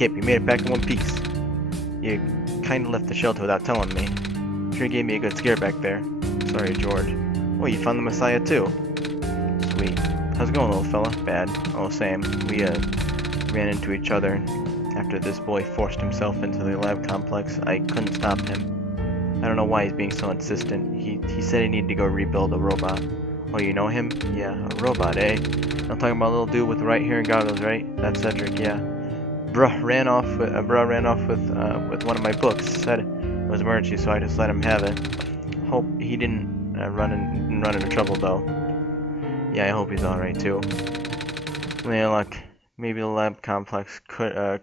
Kip, you made it back in one piece. You kinda left the shelter without telling me. Sure gave me a good scare back there. Sorry, George. Oh, you found the Messiah too. Sweet. How's it going, little fella? Bad. Oh, same. We, ran into each other. After this boy forced himself into the lab complex, I couldn't stop him. I don't know why he's being so insistent. He said he needed to go rebuild a robot. Oh, you know him? Yeah, a robot, eh? I'm talking about a little dude with the right hair and goggles, right? That's Cedric, yeah. Bruh ran off with one of my books. Said it was emergency, so I just let him have it. Hope he didn't run into trouble though. Yeah, I hope he's all right too. Yeah, luck. Maybe the lab complex can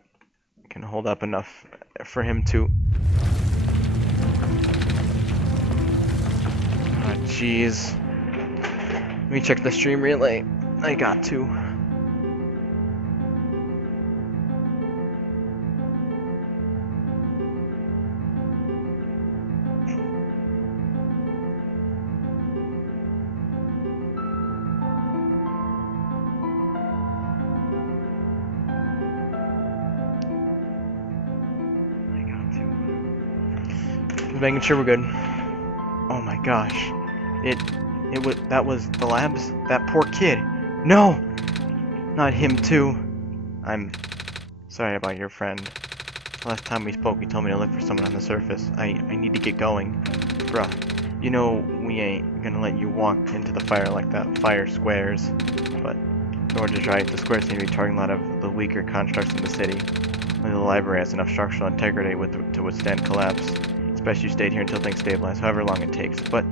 hold up enough for him to. Oh, jeez. Let me check the stream relay. I got to. Just making sure we're good. Oh my gosh. That was the labs? That poor kid. No! Not him too. I'm sorry about your friend. Last time we spoke, you told me to look for someone on the surface. I need to get going. Bruh, you know we ain't gonna let you walk into the fire like that. Fire squares. But George is right. The squares seem to be targeting a lot of the weaker constructs in the city. Only the library has enough structural integrity to withstand collapse. It's best you stayed here until things stabilize, however long it takes. But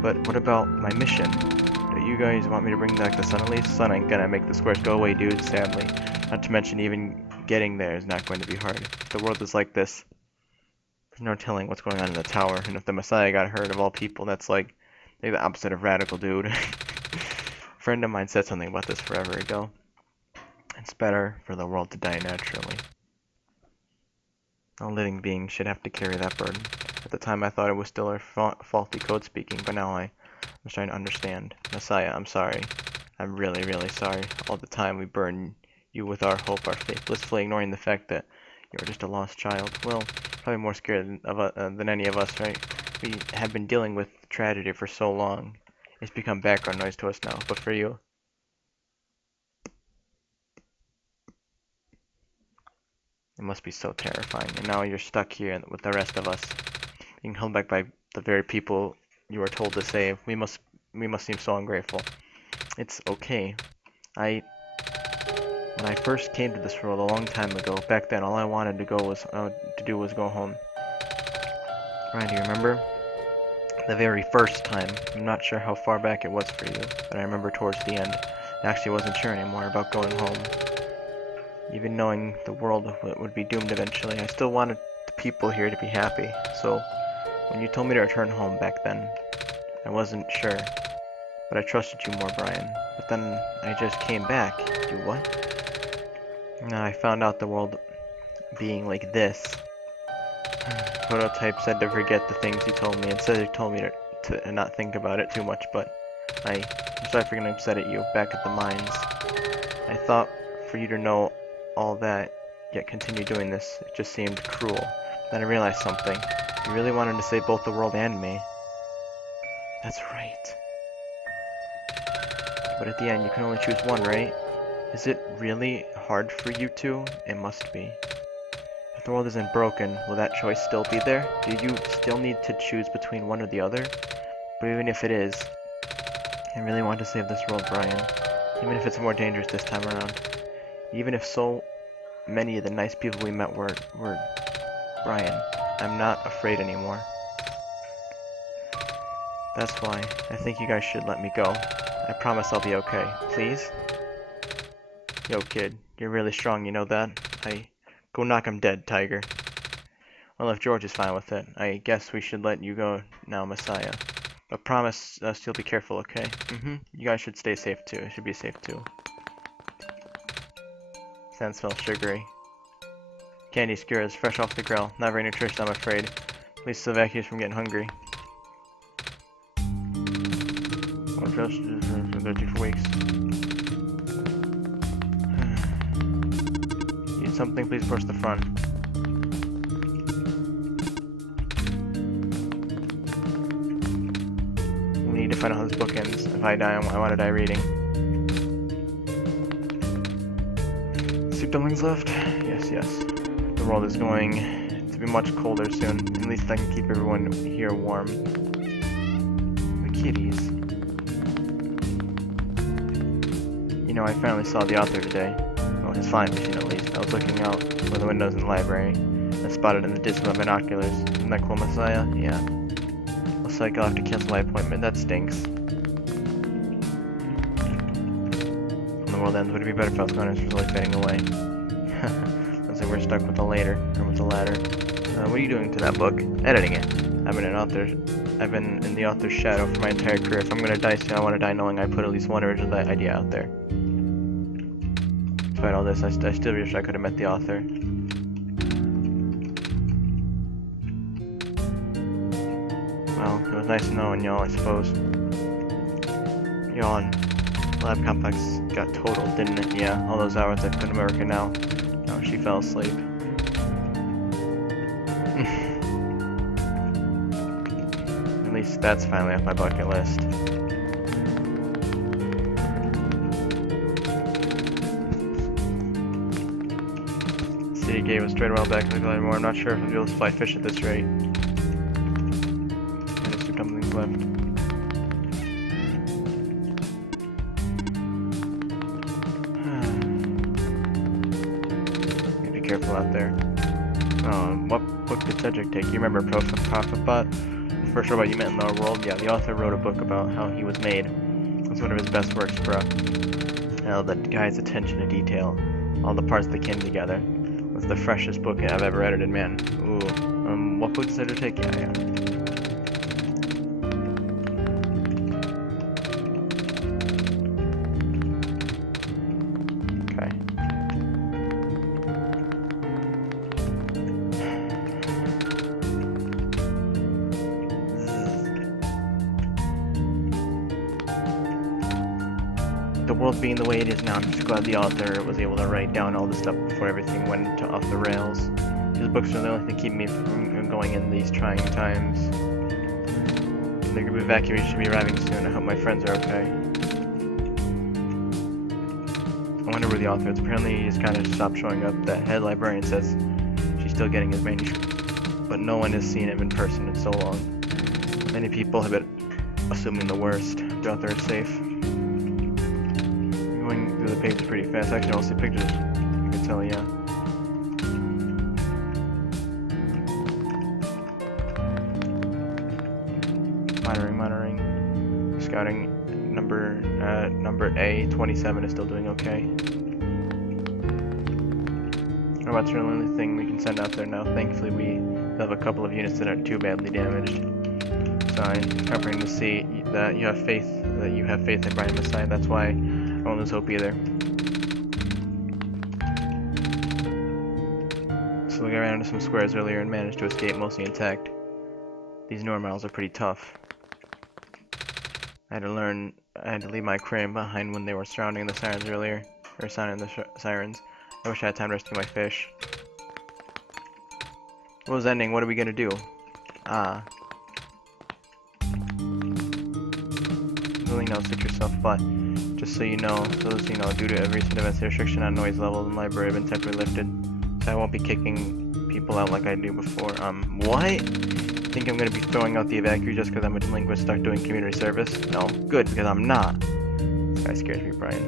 what about my mission? Do you guys want me to bring back the sun at least? Sun ain't gonna make the squares go away, dude, sadly. Not to mention even getting there is not going to be hard. If the world is like this, there's no telling what's going on in the tower. And if the Messiah got hurt of all people, that's like the opposite of radical, dude. A friend of mine said something about this forever ago. It's better for the world to die naturally. No living being should have to carry that burden. At the time I thought it was still our faulty code speaking, but now I'm trying to understand. Messiah, I'm sorry. I'm really, really sorry. All the time we burden you with our hope, our faith, blissfully ignoring the fact that you're just a lost child. Well, probably more scared than any of us, right? We have been dealing with tragedy for so long. It's become background noise to us now, but for you, it must be so terrifying. And now you're stuck here with the rest of us, being held back by the very people you were told to save. We must seem so ungrateful. It's okay. When I first came to this world a long time ago, back then all I wanted to do was go home. Ryan, do you remember? The very first time. I'm not sure how far back it was for you, but I remember towards the end. I actually wasn't sure anymore about going home. Even knowing the world would be doomed eventually, I still wanted the people here to be happy. So, when you told me to return home back then, I wasn't sure. But I trusted you more, Brian. But then I just came back. You what? And I found out the world being like this. Prototype said to forget the things he told me. Instead he told me to not think about it too much, but I'm sorry for getting upset at you back at the mines. I thought for you to know all that, yet continue doing this. It just seemed cruel. Then I realized something. You really wanted to save both the world and me. That's right. But at the end, you can only choose one, right? Is it really hard for you two? It must be. If the world isn't broken, will that choice still be there? Do you still need to choose between one or the other? But even if it is, I really want to save this world, Brian. Even if it's more dangerous this time around. Even if so many of the nice people we met were Brian, I'm not afraid anymore. That's why I think you guys should let me go. I promise I'll be okay. Please? Yo, kid, you're really strong, you know that? Go knock him dead, Tiger. Well, if George is fine with it, I guess we should let you go now, Messiah. But promise us you'll be careful, okay? You guys should stay safe too. It should be safe too. Sand smells sugary. Candy skewers, fresh off the grill. Not very nutritious, I'm afraid. At least it'll evacuate us from getting hungry. Just for weeks. something, please approach the front. We need to find out how this book ends. If I die, I want to die reading. Soup dumplings left? Yes, yes. The world is going to be much colder soon. At least I can keep everyone here warm. The kitties. You know, I finally saw the author today. Well, his flying machine at least. I was looking out for the windows in the library. I spotted in the distance with binoculars. Isn't that cool, Messiah? Yeah. Looks like I'll have to cancel my appointment. That stinks. When the world ends, would it be better if I was gone and slowly fading away? Looks like we're stuck with the ladder. What are you doing to that book? Editing it. I've been in the author's shadow for my entire career. If I'm gonna die soon, I want to die knowing I put at least one original idea out there. Despite all this, I still wish I could have met the author. Well, it was nice knowing y'all, I suppose. Yawn. Lab complex got totaled, didn't it? Yeah, all those hours I put in working now. Oh, she fell asleep. At least that's finally off my bucket list. City gate was straight a while back in the glide more. I'm not sure if I'll be able to fly fish at this rate. There's two dumplings left. Be careful out there. What book did Cedric take? You remember Prophet? The first robot you met in our world? Yeah, the author wrote a book about how he was made. It's one of his best works, bruh. Hell, that guy's attention to detail, all the parts that came together, was the freshest book I've ever edited, man. Ooh. What book did Cedric take? Yeah. The world being the way it is now, I'm just glad the author was able to write down all this stuff before everything went off the rails. These books are the only thing keeping me from going in these trying times. The group evacuation should be arriving soon. I hope my friends are okay. I wonder where the author is. Apparently he's kind of stopped showing up. That head librarian says she's still getting his manuscript, but no one has seen him in person in so long. Many people have been assuming the worst. The author is safe. Going through the page pretty fast. Actually, I'll see pictures. You can tell, yeah. Monitoring. Scouting number A27 is still doing okay. Robots are the only thing we can send out there now. Thankfully, we have a couple of units that aren't too badly damaged. Sign. Comforting to see that you have faith in Brian Messiah. That's why I won't lose hope either. So we got around into some squares earlier and managed to escape mostly intact. These normals are pretty tough. I had to leave my aquarium behind when they were surrounding the sirens earlier, or sounding the sirens. I wish I had time to rescue my fish. World's ending, what are we gonna do? Really no, stick yourself, but just so you know, due to a recent events, the restriction on noise levels in the library have been temporarily lifted, so I won't be kicking people out like I do before. What? Think I'm gonna be throwing out the evacuee just because I'm a delinquent stuck doing community service? No, good, because I'm not. This guy scares me, Brian.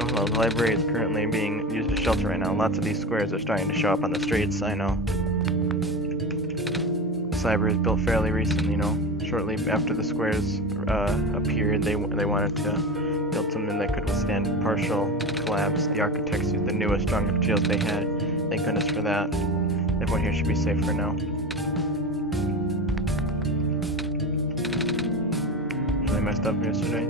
Oh well, the library is currently being used as a shelter right now. Lots of these squares are starting to show up on the streets, I know. This library was built fairly recently, you know. Shortly after the squares appeared, they wanted to build something that could withstand partial collapse. The architects used the newest, stronger materials they had. Thank goodness for that. Everyone here should be safe for now. Really messed up yesterday.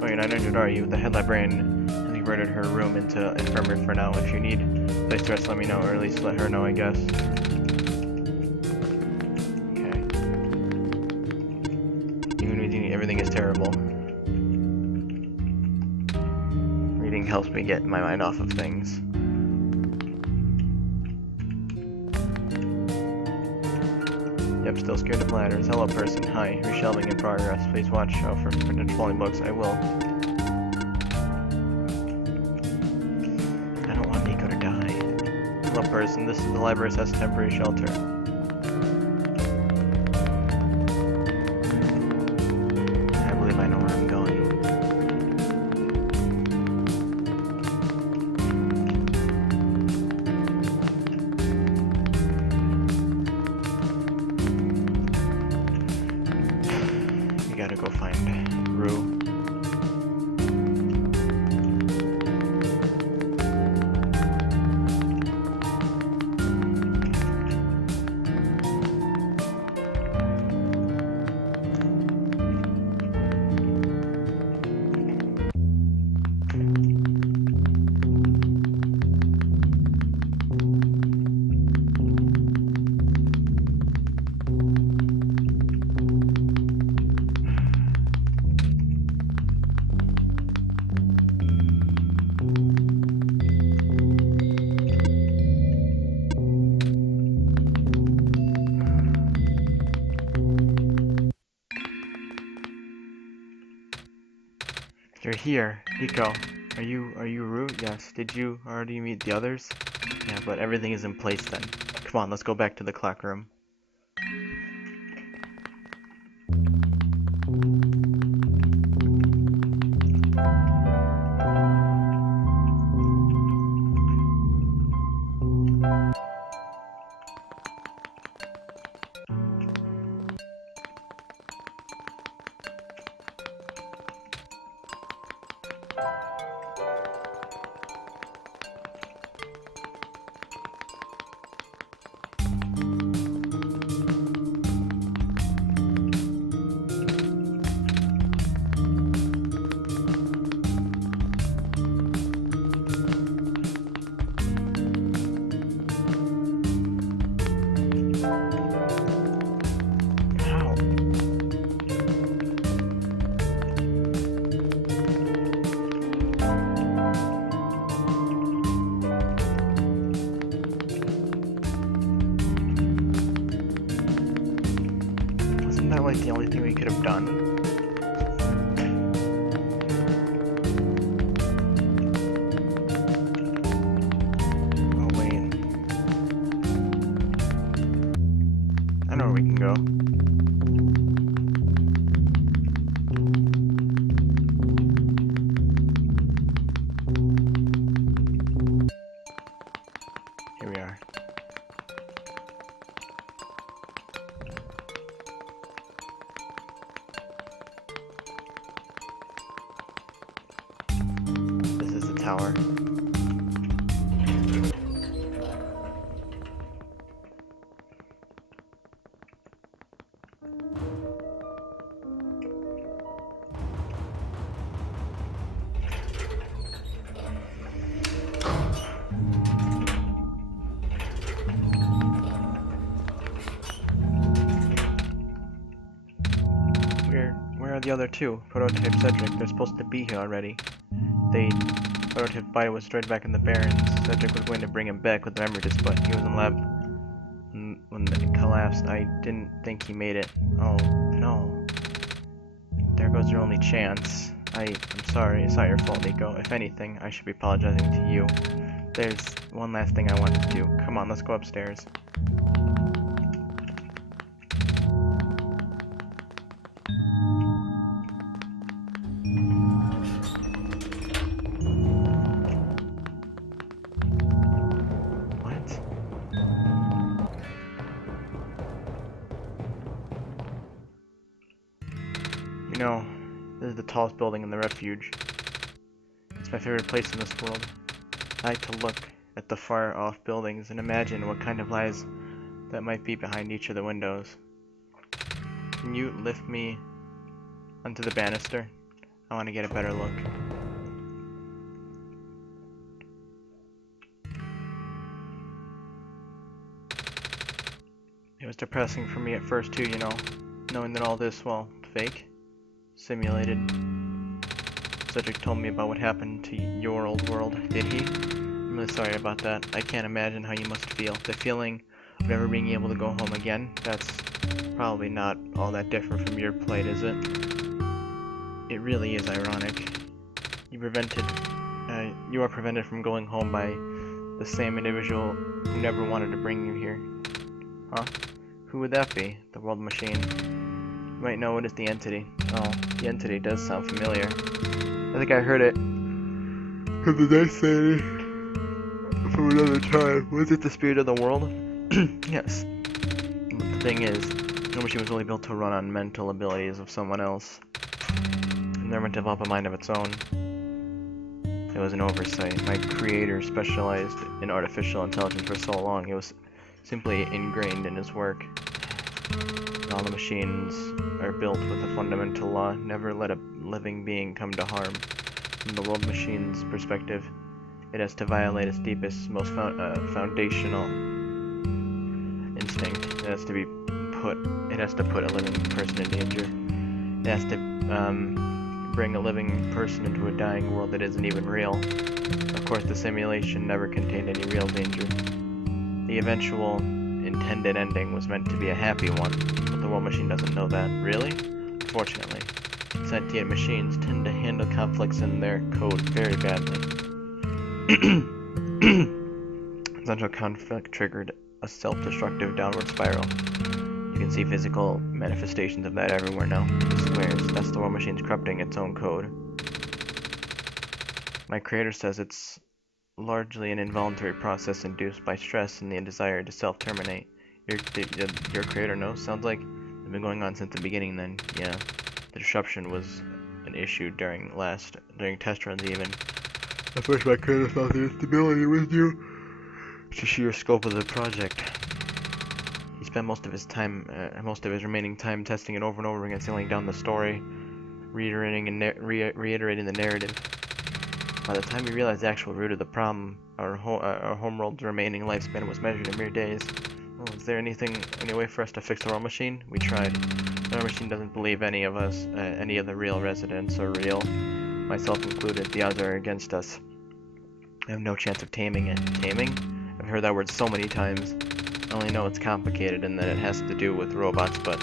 Oh, you're not injured, are you? The head librarian has converted her room into infirmary for now. If you need a place to rest, let me know, or at least let her know, I guess. Okay. Even everything is terrible. Reading helps me me get my mind off of things. Yep, still scared of ladders. Hello, person. Hi. Reshelving in progress. Please watch out for potential falling books. I will. I don't want Nico to die. Hello, person. This is the library's temporary shelter. I believe I know where I'm going. Gotta go find Rue. You're here, Nico. Are you Rue? Yes. Did you already meet the others? Yeah, but everything is in place then. Come on, let's go back to the clock room. Isn't that like the only thing we could have done? Oh wait. I know where we can go. Here we are. Tower. Where are the other two? Prototype Cedric, they're supposed to be here already. Prototype body was destroyed back in the Barrens. Cedric was going to bring him back with the memory disk, but he was in lab when it collapsed. I didn't think he made it. Oh, no. There goes your only chance. I'm sorry, it's not your fault, Nico. If anything, I should be apologizing to you. There's one last thing I want to do. Come on, let's go upstairs. You know, this is the tallest building in the refuge. It's my favorite place in this world. I like to look at the far-off buildings and imagine what kind of lives that might be behind each of the windows. Can you lift me onto the banister? I want to get a better look. It was depressing for me at first too, you know, knowing that all this, well, fake, simulated. Cedric told me about what happened to your old world, did he? I'm really sorry about that. I can't imagine how you must feel. The feeling of never being able to go home again, that's probably not all that different from your plight, is it? It really is ironic. You are prevented from going home by the same individual who never wanted to bring you here. Huh? Who would that be? The world machine. You might know it as the entity. Oh, the entity does sound familiar. I think I heard it from the Night Lady from another time. Was it the spirit of the world? Yes. But the thing is, the machine was only built to run on mental abilities of someone else. It never meant to develop a mind of its own. It was an oversight. My creator specialized in artificial intelligence for so long, it was simply ingrained in his work. All the machines are built with a fundamental law: never let a living being come to harm. From the world machine's perspective, it has to violate its deepest, most foundational instinct. It has to put a living person in danger. It has to bring a living person into a dying world that isn't even real. Of course, the simulation never contained any real danger. The eventual intended ending was meant to be a happy one, but the world machine doesn't know that. Really? Unfortunately, sentient machines tend to handle conflicts in their code very badly. Central conflict triggered a self-destructive downward spiral. You can see physical manifestations of that everywhere now. The squares, that's the world machine's corrupting its own code. My creator says it's largely an involuntary process induced by stress and the desire to self-terminate. Your creator knows? Sounds like it's been going on since the beginning then. Yeah. The disruption was an issue during test runs even. At first my creator thought the instability was due to sheer scope of the project. He spent most of his remaining time testing it over and over again, sealing down the story, reiterating the narrative. By the time we realized the actual root of the problem, our homeworld's remaining lifespan was measured in mere days. Well, is there any way for us to fix the world machine? We tried. The world machine doesn't believe any of the real residents are real, myself included. The odds are against us. I have no chance of taming it. Taming? I've heard that word so many times. I only know it's complicated and that it has to do with robots, but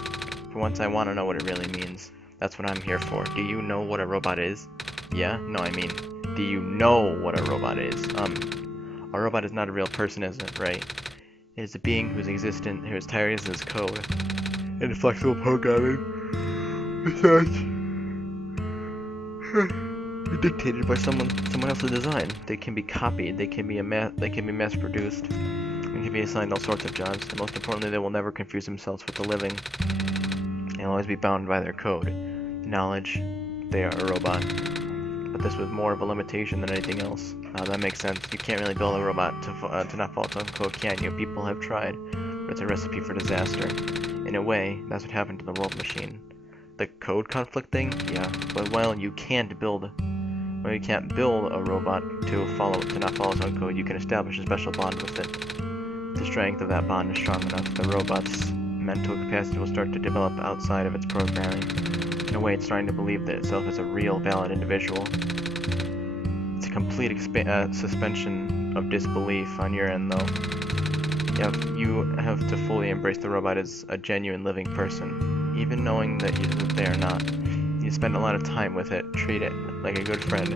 for once I want to know what it really means. That's what I'm here for. Do you know what a robot is? Yeah? No, I mean, do you know what a robot is? A robot is not a real person, is it, right? It is a being whose target is its code. Inflexible programming. Dictated by someone else's design. They can be copied, they can be mass-produced, and can be assigned all sorts of jobs. And most importantly, they will never confuse themselves with the living. They'll always be bound by their code. Knowledge, they are a robot. But this was more of a limitation than anything else. That makes sense. You can't really build a robot to not follow its own code, can you? People have tried, but it's a recipe for disaster. In a way, that's what happened to the world machine. The code conflict thing? Yeah. But while you can't build a robot to not follow its own code, you can establish a special bond with it. The strength of that bond is strong enough. The robot's mental capacity will start to develop outside of its programming. In a way, it's starting to believe that itself as a real, valid individual. It's a complete suspension of disbelief on your end, though. You have to fully embrace the robot as a genuine living person, even knowing that they are not. You spend a lot of time with it, treat it like a good friend.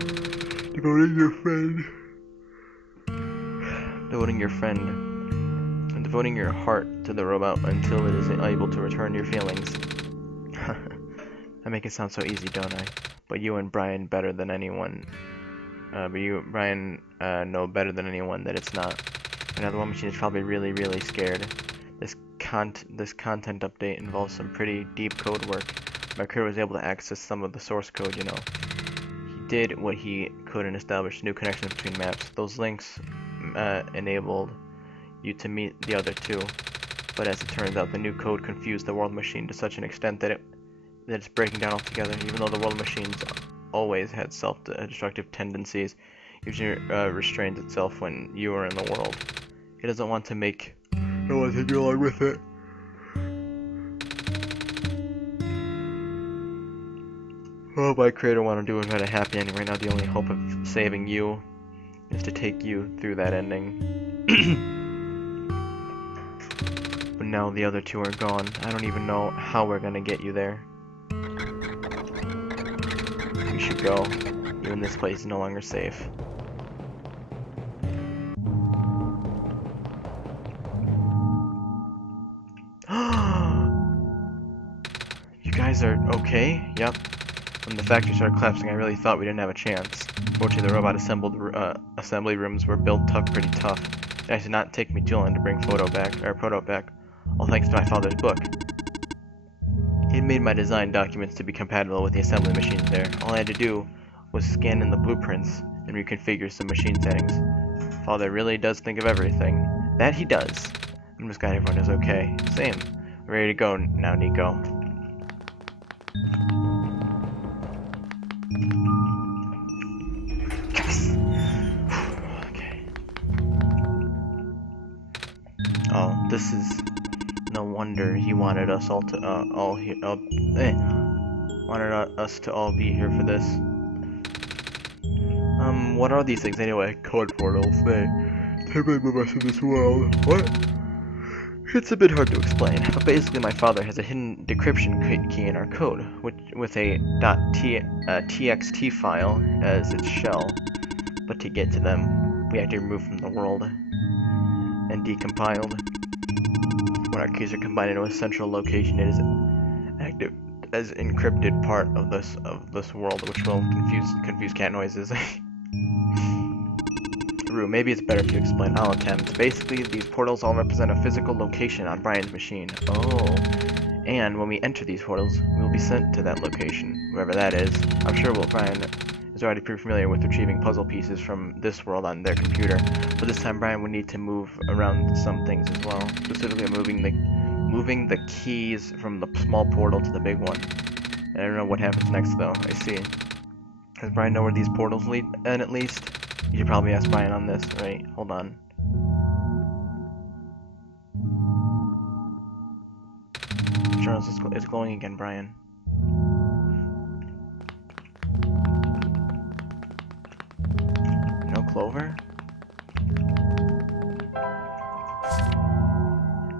Devoting your heart to the robot until it is able to return your feelings. I make it sound so easy, don't I? But you and Brian know better than anyone that it's not. Now the One Machine is probably really, really scared. This content update involves some pretty deep code work. My crew was able to access some of the source code, you know. He did what he could and established new connections between maps. Those links enabled you to meet the other two. But as it turns out, the new code confused the world machine to such an extent that it's breaking down altogether. Even though the world machines always had self-destructive tendencies, it usually restrains itself when you are in the world. It doesn't want to make no one take you along with it. All my creator want to do is write a happy ending. Right now, the only hope of saving you is to take you through that ending. But now the other two are gone. I don't even know how we're gonna get you there. We should go. Even this place is no longer safe. You guys are okay? Yep. When the factory started collapsing, I really thought we didn't have a chance. Fortunately, the robot assembly rooms were built pretty tough. It did not take me too long to bring Proto back, all thanks to my father's book. He made my design documents to be compatible with the assembly machines there. All I had to do was scan in the blueprints and reconfigure some machine settings. Father really does think of everything. That he does. I'm just glad everyone is okay. Same. Ready to go now, Nico. Okay. Oh, this is no wonder he wanted us all to wanted us to all be here for this. What are these things anyway? Code portals. They temporarily move us in this world. What? It's a bit hard to explain, but basically my father has a hidden decryption key in our code, with a .txt file as its shell. But to get to them, we have to remove from the world and decompiled. When our keys are combined into a central location, it is active as encrypted part of this world, which will confuse cat noises. Rue, maybe it's better if you explain. I'll attempt. Basically, these portals all represent a physical location on Brian's machine. Oh. And when we enter these portals, we will be sent to that location, wherever that is. I'm sure Brian is already pretty familiar with retrieving puzzle pieces from this world on their computer, but this time Brian would need to move around some things as well, specifically moving the keys from the small portal to the big one. I don't know what happens next though. I see. Does Brian know where these portals lead? And at least you should probably ask Brian on this, right? Hold on. Charles, it's glowing again, Brian. No clover?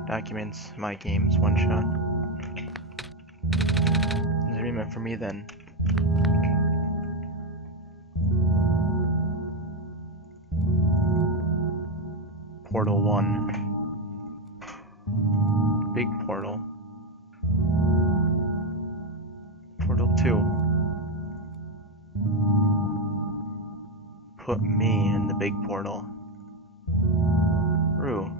Documents, my games, OneShot. Is it meant for me then? Portal 1. Big portal. Portal 2. Put me in the big portal. Rue.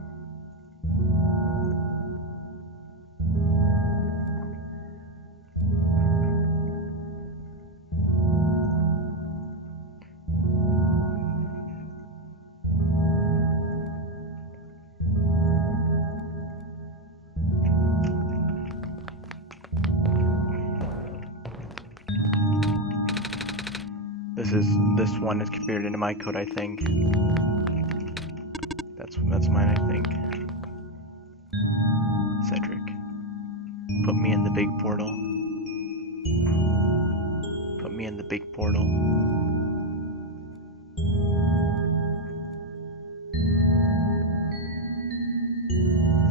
This one is configured into my code, I think. That's mine, I think. Cedric. Put me in the big portal. Put me in the big portal.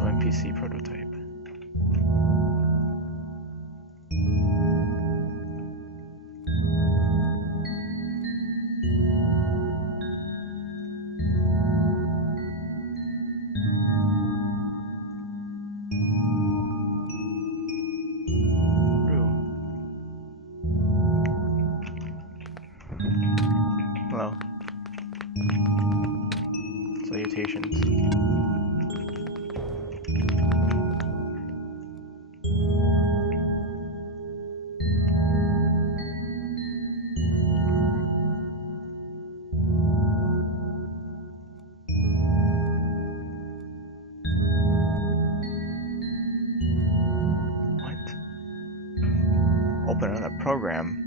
NPC prototype. Hello. Salutations. What? Open another program.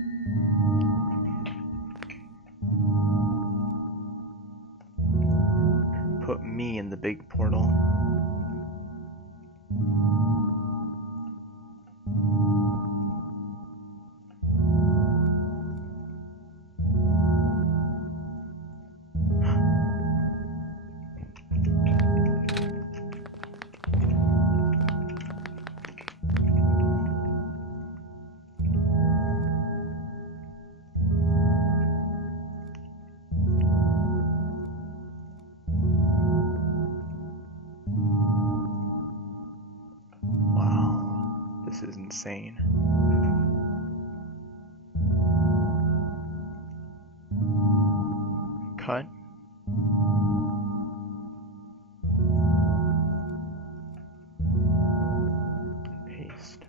Put me in the big portal. This is insane. Cut. Paste.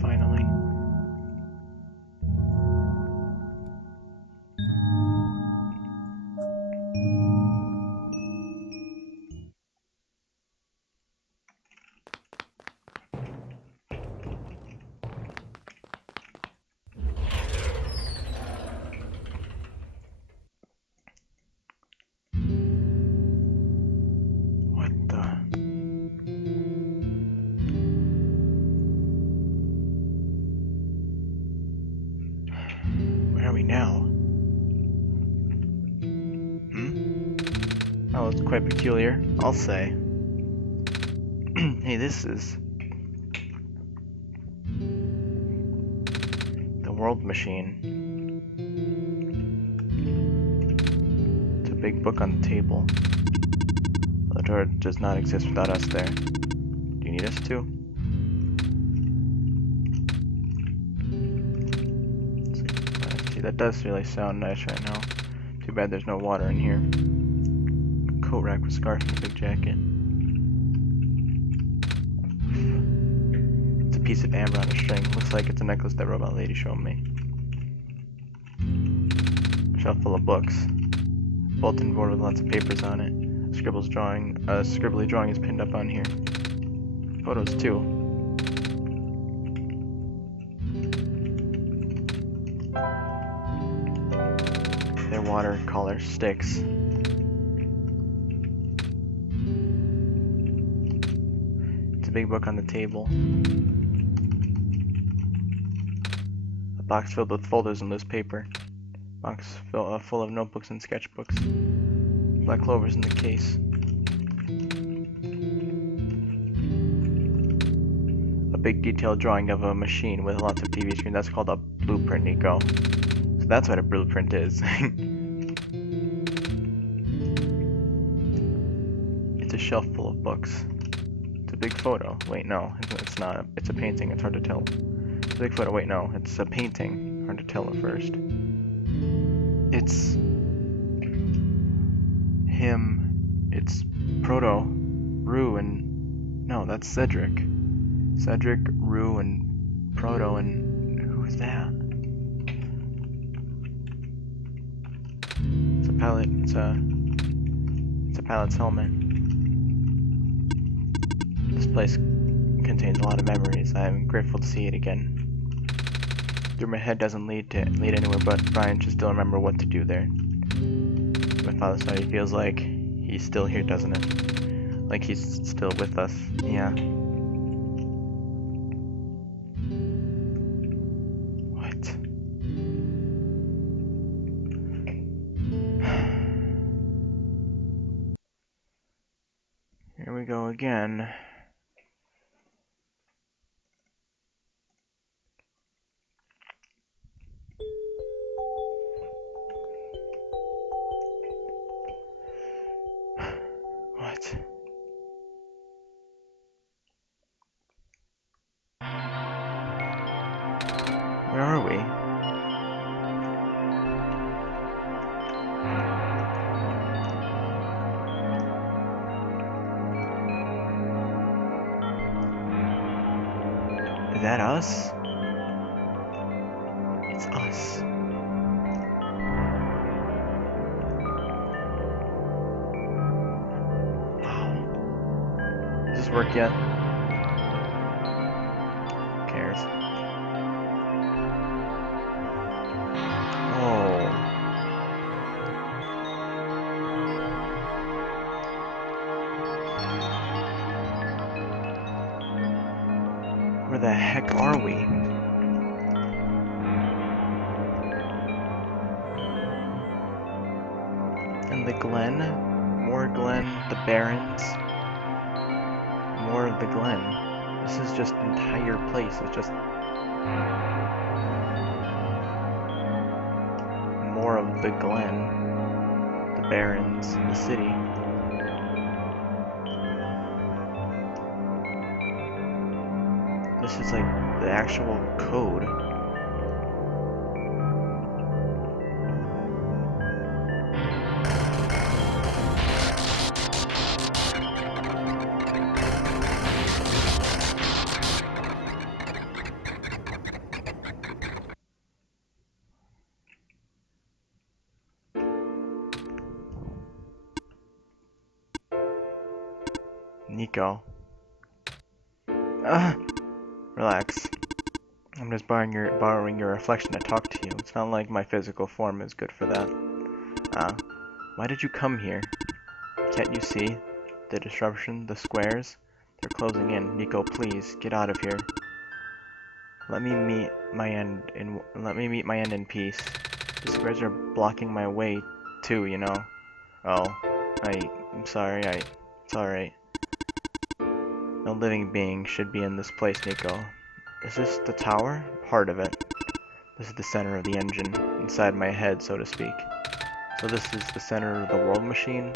Finally. What the? Where are we now? Oh, it's quite peculiar, I'll say. Hey, this is the world machine. It's a big book on the table. The door does not exist without us there. Do you need us to? See, that does really sound nice right now. Too bad there's no water in here. Coat rack with scarf and a big jacket. It's a piece of amber on a string. Looks like it's a necklace that robot lady showed me. Shelf full of books. Bulletin board with lots of papers on it. Scribbly drawing is pinned up on here. Photos too. They're watercolor sticks. It's a big book on the table. A box filled with folders and loose paper. Box full of notebooks and sketchbooks. Black clovers in the case. A big detailed drawing of a machine with lots of TV screens. That's called a blueprint, Nico. So that's what a blueprint is. It's a shelf full of books. It's a big photo. Wait, no, it's not. It's a painting. It's hard to tell. It's a big photo. Wait, no, it's a painting. Hard to tell at first. It's him. It's Proto, Rue, and no, that's Cedric. Cedric, Rue, and Proto, and who is that? It's a pilot. It's a pilot's helmet. This place contains a lot of memories. I am grateful to see it again. Through my head doesn't lead anywhere, but Brian should still remember what to do there. My father said he feels like he's still here, doesn't it? Like he's still with us. Yeah. What? Here we go again. What? Where are we? Is that us? It's us. Wow. Does this work yet? Who cares? Oh. Where the heck are we? In the Glen? More Glen, the Barrens. More of the Glen. This is just entire place. It's just More of the Glen, the Barrens, the city. This is like the actual code. Nico. Ah! Relax. I'm just borrowing your reflection to talk to you. It's not like my physical form is good for that. Why did you come here? Can't you see? The disruption, the squares? They're closing in. Nico, please, get out of here. Let me meet my end in peace. The squares are blocking my way too, you know. Oh, I'm sorry, it's alright. No living being should be in this place, Nico. Is this the tower? Part of it. This is the center of the engine, inside my head, so to speak. So this is the center of the world machine?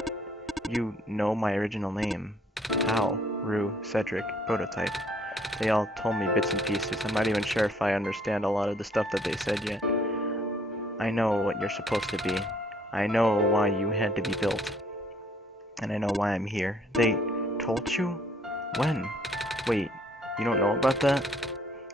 You know my original name. Hal, Rue, Cedric, Prototype. They all told me bits and pieces. I'm not even sure if I understand a lot of the stuff that they said yet. I know what you're supposed to be. I know why you had to be built. And I know why I'm here. They told you? When? Wait, you don't know about that?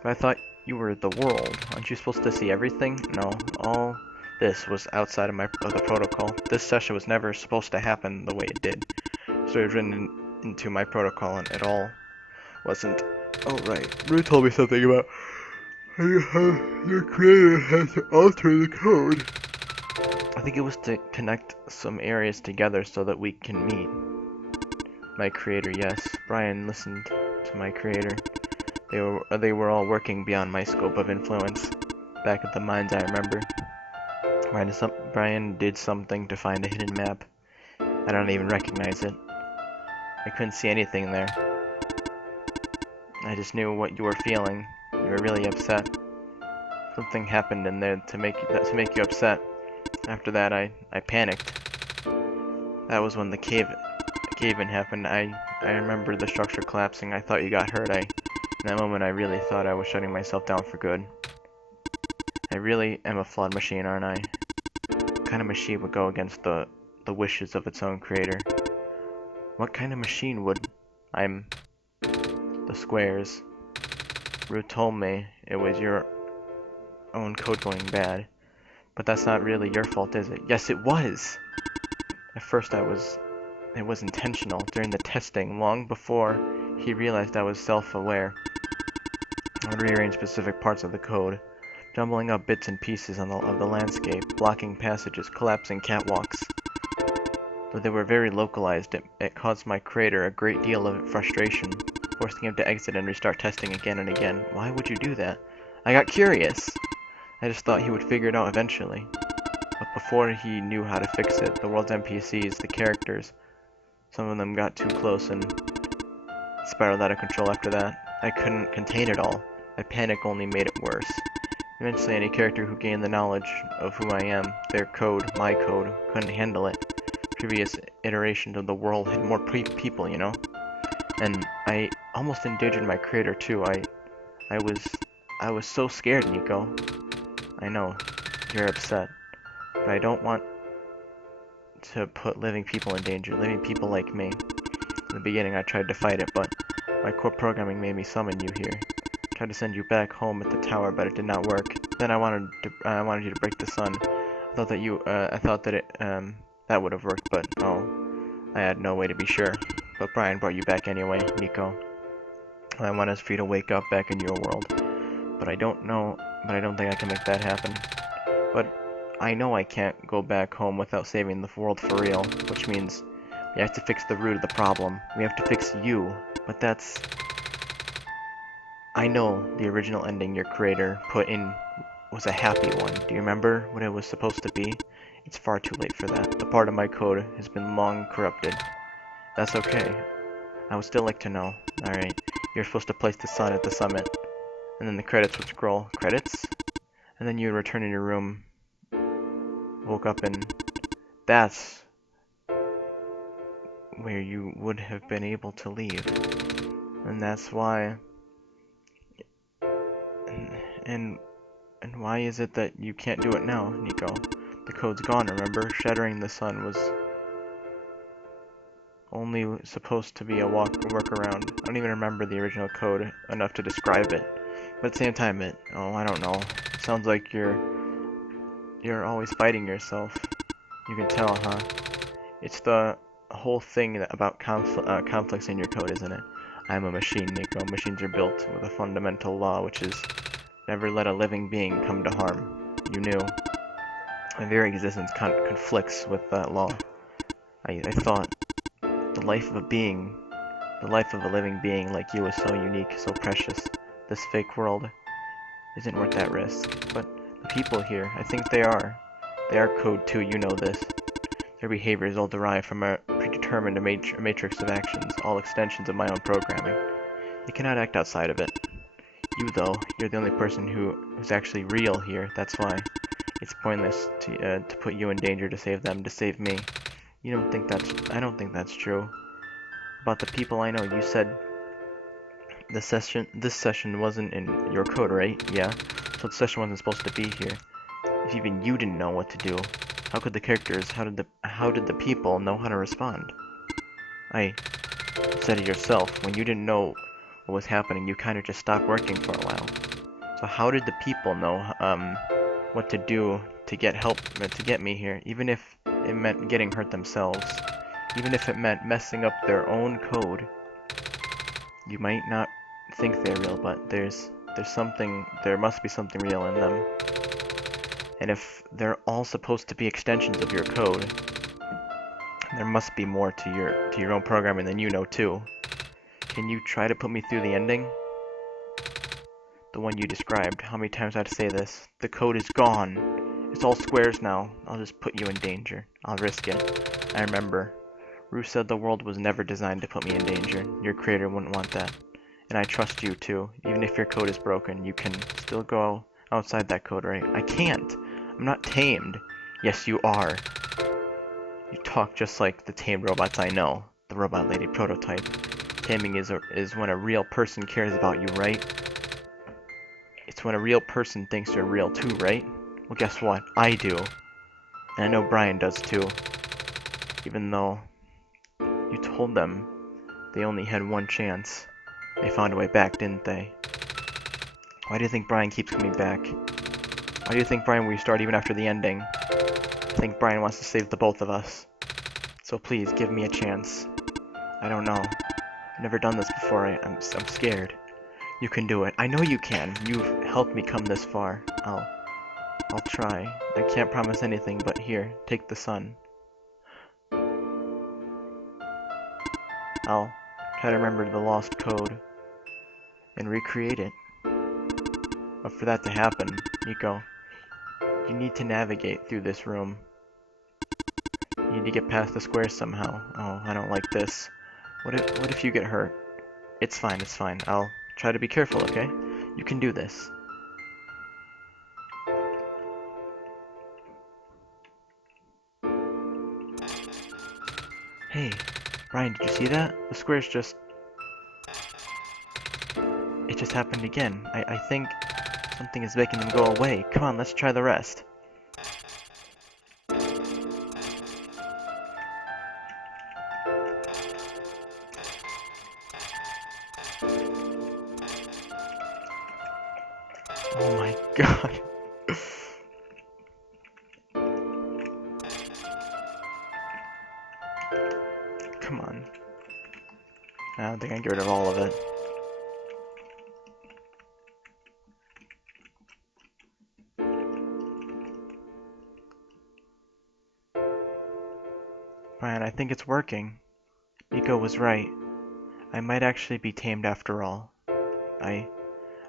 But I thought you were the world. Aren't you supposed to see everything? No, all this was outside of the protocol. This session was never supposed to happen the way it did. So it was written into my protocol, and it all wasn't. Oh right, Rue told me something about how your creator has to alter the code. I think it was to connect some areas together so that we can meet. My creator, yes. Brian listened to my creator. They were all working beyond my scope of influence. Back at the mines, I remember. Brian did something to find a hidden map. I don't even recognize it. I couldn't see anything there. I just knew what you were feeling. You were really upset. Something happened in there to make you upset. After that, I panicked. That was when the cave-in happened. I remember the structure collapsing. I thought you got hurt. In that moment, I really thought I was shutting myself down for good. I really am a flawed machine, aren't I? What kind of machine would go against the wishes of its own creator? What kind of machine would? I'm the squares. Rue told me it was your own code going bad. But that's not really your fault, is it? Yes, it was! At first it was intentional. During the testing, long before he realized I was self-aware, I would rearrange specific parts of the code, jumbling up bits and pieces of the landscape, blocking passages, collapsing catwalks. Though they were very localized, it caused my creator a great deal of frustration, forcing him to exit and restart testing again and again. Why would you do that? I got curious! I just thought he would figure it out eventually. But before he knew how to fix it, the world's NPCs, the characters, some of them got too close and spiraled out of control after that. I couldn't contain it all. My panic only made it worse. Eventually, any character who gained the knowledge of who I am, their code, my code, couldn't handle it. Previous iterations of the world had more people, you know? And I almost endangered my creator too. I was so scared, Nico. I know, you're upset, but I don't want to put living people in danger, living people like me. In the beginning I tried to fight it, but my core programming made me summon you here. I tried to send you back home at the tower, but it did not work. Then I wanted you to break the sun. I thought that that would have worked, but oh, I had no way to be sure. But Brian brought you back anyway, Nico. I want us for you to wake up back in your world. But I don't think I can make that happen. But I know I can't go back home without saving the world for real, which means we have to fix the root of the problem. We have to fix you. But that's... I know the original ending your creator put in was a happy one. Do you remember what it was supposed to be? It's far too late for that. The part of my code has been long corrupted. That's okay. I would still like to know. Alright, you're supposed to place the sun at the summit. and then the credits would scroll. Credits? And then you would return in your room, woke up, and that's where you would have been able to leave. And that's why... And why is it that you can't do it now, Nico? The code's gone, remember? Shattering the sun was only supposed to be a workaround. I don't even remember the original code enough to describe it. But at the same time, I don't know. It sounds like you're always fighting yourself. You can tell, huh? It's the whole thing about conflicts in your code, isn't it? I'm a machine, Nico. Machines are built with a fundamental law, which is never let a living being come to harm. You knew. My very existence conflicts with that law. I thought the life of a living being like you is so unique, so precious. This fake world isn't worth that risk. But the people here, I think they are. They are code too, you know this. Their behavior is all derived from a predetermined matrix of actions, all extensions of my own programming. You cannot act outside of it. You, though, you're the only person who's actually real here, that's why. It's pointless to put you in danger to save them, to save me. I don't think that's true. About the people I know, you said this session wasn't in your code, right? Yeah. So the session wasn't supposed to be here. If even you didn't know what to do, how could the characters, how did the people know how to respond? You said it yourself, when you didn't know what was happening, you kind of just stopped working for a while. So how did the people know what to do to get help, to get me here, even if it meant getting hurt themselves, even if it meant messing up their own code? You might not think they're real, but there must be something real in them. And if they're all supposed to be extensions of your code, there must be more to your own programming than you know too. Can you try to put me through the ending? The one you described. How many times I have to say this? The code is gone. It's all squares now. I'll just put you in danger. I'll risk it. I remember. Rue said the world was never designed to put me in danger. Your creator wouldn't want that. And I trust you too. Even if your code is broken, you can still go outside that code, right? I can't. I'm not tamed. Yes, you are. You talk just like the tamed robots I know. The robot lady prototype. Taming is when a real person cares about you, right? It's when a real person thinks you're real too, right? Well, guess what? I do. And I know Brian does too. Even though you told them they only had one chance. They found a way back, didn't they? Why do you think Brian keeps coming back? Why do you think Brian will restart even after the ending? I think Brian wants to save the both of us. So please, give me a chance. I don't know. I've never done this before. I'm scared. You can do it. I know you can. You've helped me come this far. I'll try. I can't promise anything, but here, take the sun. I'll try to remember the lost code and recreate it. But for that to happen, Nico, you need to navigate through this room. You need to get past the squares somehow. Oh, I don't like this. What if you get hurt? It's fine, it's fine. I'll try to be careful, okay? You can do this. Hey, Ryan, did you see that? The squares just... It just happened again. I think something is making them go away. Come on, let's try the rest. Oh my god. Come on. I don't think I can get rid of all of it. Ryan, I think it's working. Nico was right. I might actually be tamed after all. I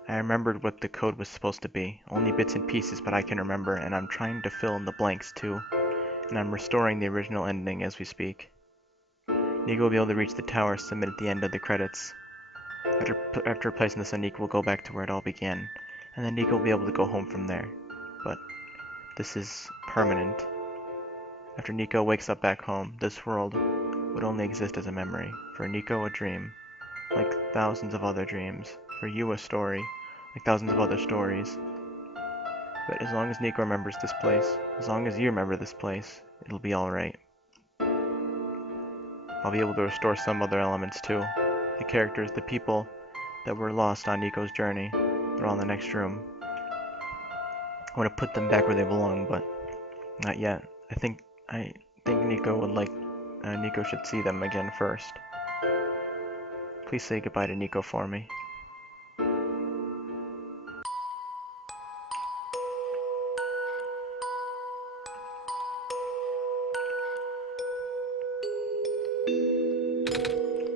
remembered what the code was supposed to be. Only bits and pieces, but I can remember, and I'm trying to fill in the blanks too. And I'm restoring the original ending as we speak. Nico will be able to reach the tower submit at the end of the credits. After replacing this, Nico will go back to where it all began, and then Nico will be able to go home from there. But this is permanent. After Nico wakes up back home, this world would only exist as a memory. For Nico, a dream, like thousands of other dreams. For you, a story, like thousands of other stories. But as long as Nico remembers this place, as long as you remember this place, it'll be alright. I'll be able to restore some other elements too. The characters, the people that were lost on Nico's journey, they're all in the next room. I want to put them back where they belong, but not yet. I think Nico would like. Nico should see them again first. Please say goodbye to Nico for me.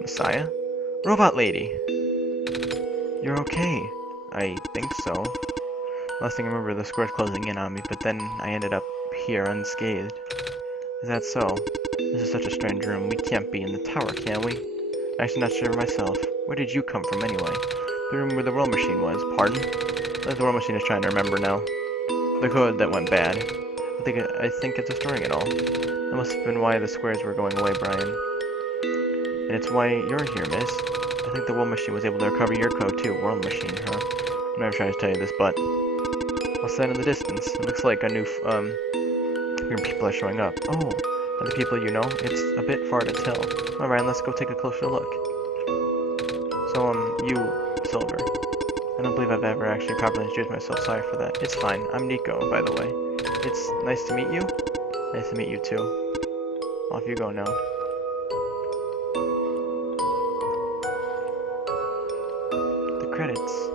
Messiah? Robot lady! You're okay. I think so. Last thing I remember, the square's closing in on me, but then I ended up here unscathed. Is that so? This is such a strange room. We can't be in the tower, can we? I'm actually not sure myself. Where did you come from anyway? The room where the roll machine was. Pardon? The roll machine is trying to remember now. The code that went bad. I think it's restoring it all. That must have been why the squares were going away, Brian. And it's why you're here, miss. I think the world machine was able to recover your code too. World machine, huh? I'm never trying to tell you this, but what's that in the distance? It looks like a new people are showing up. Oh, are the people you know? It's a bit far to tell. Alright, let's go take a closer look. So, you, Silver. I don't believe I've ever actually properly introduced myself. Sorry for that. It's fine. I'm Nico, by the way. It's nice to meet you. Nice to meet you too. Off you go now. The credits.